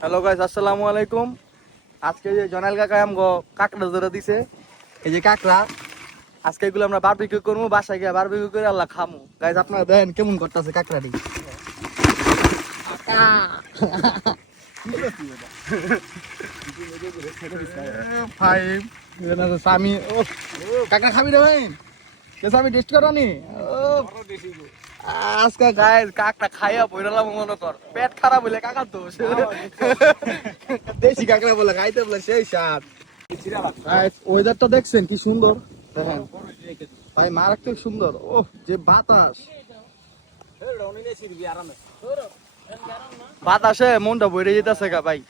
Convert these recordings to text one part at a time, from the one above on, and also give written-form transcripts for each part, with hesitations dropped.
Hello guys, আসসালামু আলাইকুম। আজকে যে জনাল কাকা আমগো কাঁকড়া ধরে দিছে, এই যে কাঁকড়া, আজকে এগুলো আমরা বারবিকিউ করবো, বাসায় গিয়ে বারবিকিউ করে আল্লাহ খামু। গাইস আপনারা দেখেন কেমন করতেছে কাঁকড়াটি। স্বামী কাঁকড়া খাবি রে ভাই? স্বামী টেস্ট করো নি? আজকে গাইস কাঁকড়া খাইয়া বইরালাম, মনে কর পেট খারাপ হইলে কাকার দোষ। দেশি কাঁকড়া বলে খাইতে বলে সেই স্বাদ। ওয়েদারটা দেখছেন কি সুন্দর, দেখেন ভাই, মারাত্মক সুন্দর। ও যে বাতাস, বাতাসে মনটা বইরে যেতেছে গা ভাই।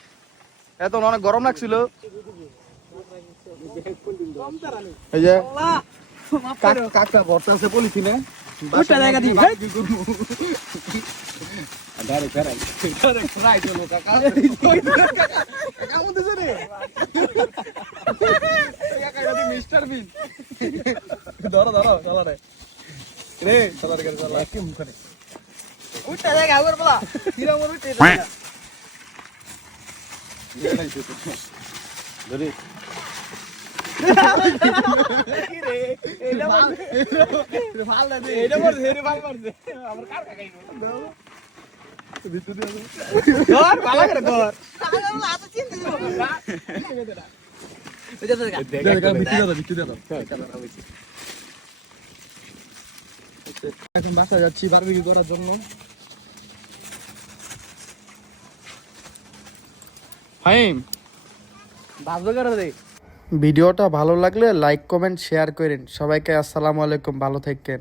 এত অনেক গরম লাগছিল। এই যে কাঁকড়া ভর্তা আছে পলিথিনে, ধরো ধরো চলা রে রে চলা রে চলা কি মুখে উঠতে জায়গা ওর বলা তিরা মর উঠতে জায়গা ধরে কি রে এইটা ভাল লাগে, এইটা বল হেরে ভাল মারছে আমার কার কাকাইলো দাও ভিতর দিয়ে ধর ভালো করে ধর আরে আতো চিনতে দিব না এটা দেখা দেখা ভিতর দাও এখন বাসা যাচ্ছি বারবিকিউ করার জন্য। ভিডিওটা ভালো লাগলে লাইক কমেন্ট শেয়ার করেন। সবাইকে আসসালামু আলাইকুম, ভালো থাকেন।